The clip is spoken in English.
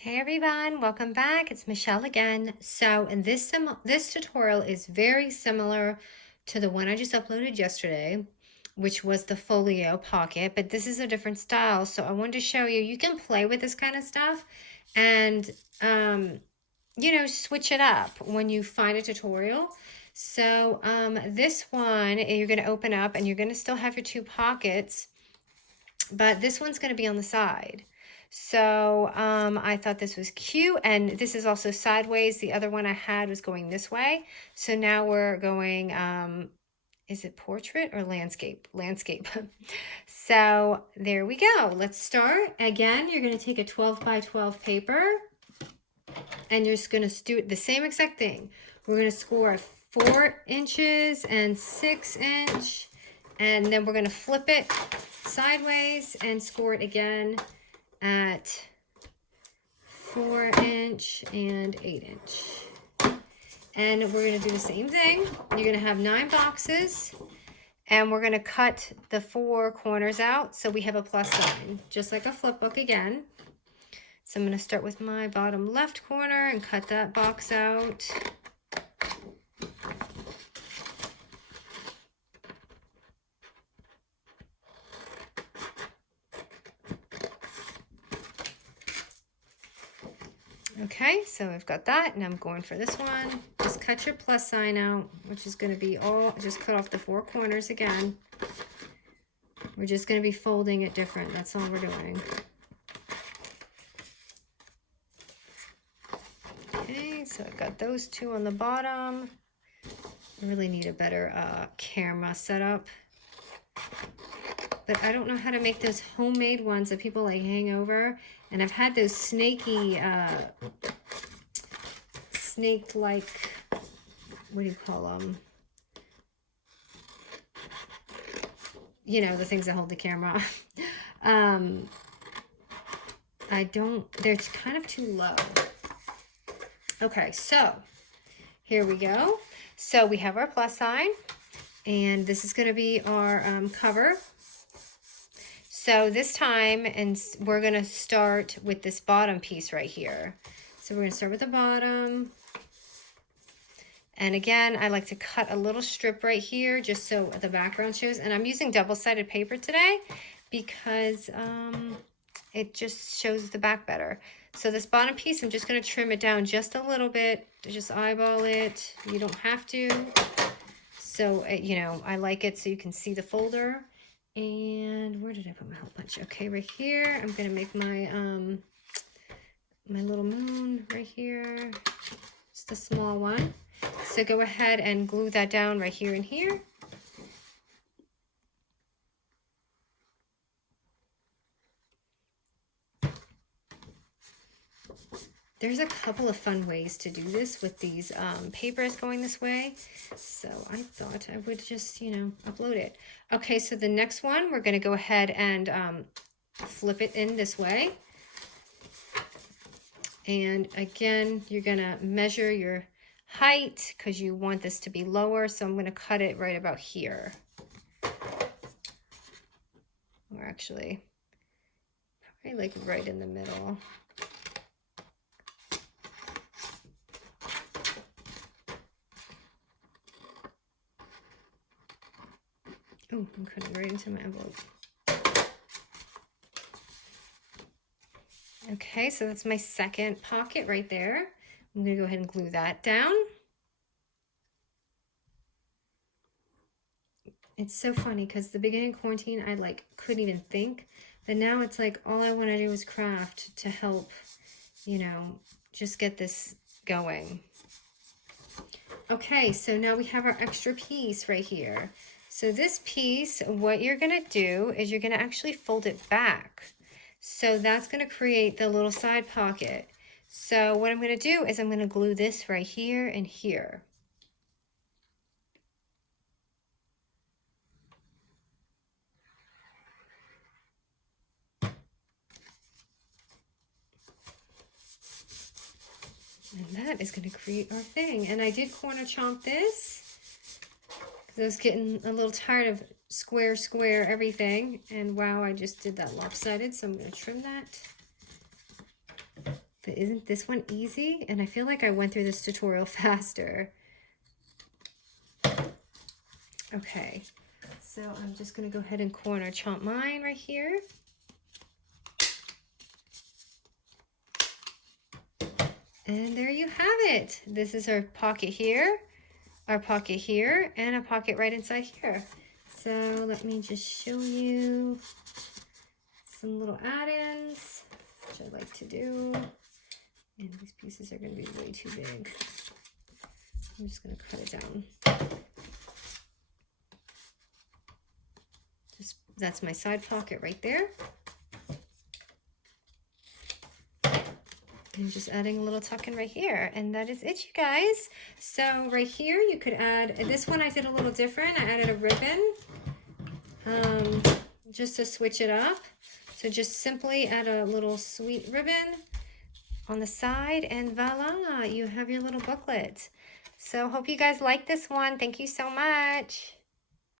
Hey everyone, welcome back. It's Michelle again. So, in this tutorial is very similar to the one I just uploaded yesterday, which was the folio pocket, but this is a different style. So, I wanted to show you, you can play with this kind of stuff and switch it up when you find a tutorial. So, this one you're going to open up and you're going to still have your two pockets, but this one's going to be on the side. So I thought this was cute, and this is also sideways. The other one I had was going this way. So now we're going, is it portrait or landscape? Landscape. So there we go. Let's start. Again, you're going to take a 12 by 12 paper, and you're just going to do the same exact thing. We're going to score 4 inches and 6 inch, and then we're going to flip it sideways and score it again at 4 inch and 8 inch. And we're going to do the same thing. You're going to have 9 boxes, and we're going to cut the 4 corners out so we have a plus sign, just like a flip book again. So I'm going to start with my bottom left corner and cut that box out. Okay, so I've got that, and I'm going for this one. Just cut your plus sign out, which is going to be just cut off the 4 corners again. We're just going to be folding it different. That's all we're doing. Okay, so I've got those 2 on the bottom. I really need a better camera setup. But I don't know how to make those homemade ones that people like hang over. And I've had those snaky, snake-like, what do you call them? You know, the things that hold the camera. They're kind of too low. Okay, so here we go. So we have our plus sign, and this is going to be our cover. So this time, and we're going to start with this bottom piece right here. So we're going to start with the bottom. And again, I like to cut a little strip right here just so the background shows. And I'm using double-sided paper today because it just shows the back better. So this bottom piece, I'm just going to trim it down just a little bit. Just eyeball it. You don't have to. So, I like it so you can see the folder. And where did I put my hole punch? Okay, right here. I'm going to make my my little moon right here. Just a small one. So go ahead and glue that down right here and here. There's a couple of fun ways to do this with these papers going this way. So I thought I would just, upload it. Okay, so the next one, we're going to go ahead and flip it in this way. And again, you're going to measure your height because you want this to be lower. So I'm going to cut it right about here. Or actually, probably like right in the middle. Oh, I'm cutting right into my envelope. Okay, so that's my second pocket right there. I'm going to go ahead and glue that down. It's so funny because the beginning of quarantine, I couldn't even think. But now it's like all I want to do is craft to help, just get this going. Okay, so now we have our extra piece right here. So this piece, what you're going to do is you're going to actually fold it back. So that's going to create the little side pocket. So what I'm going to do is I'm going to glue this right here and here. And that is going to create our thing. And I did corner chomp this because I was getting a little tired of square everything. And wow, I just did that lopsided. So I'm going to trim that But isn't this one easy? And I feel like I went through this tutorial faster. Okay, so I'm just gonna go ahead and corner chomp mine right here. And there you have it. This is our pocket here, and a pocket right inside here. So let me just show you some little add-ins, which I like to do. And these pieces are going to be way too big. I'm just going to cut it down. That's my side pocket right there. And just adding a little tuck in right here. And that is it, you guys. So right here, you could add, this one I did a little different. I added a ribbon just to switch it up. So just simply add a little sweet ribbon on the side, and voila, you have your little booklet. So hope you guys like this one. Thank you so much.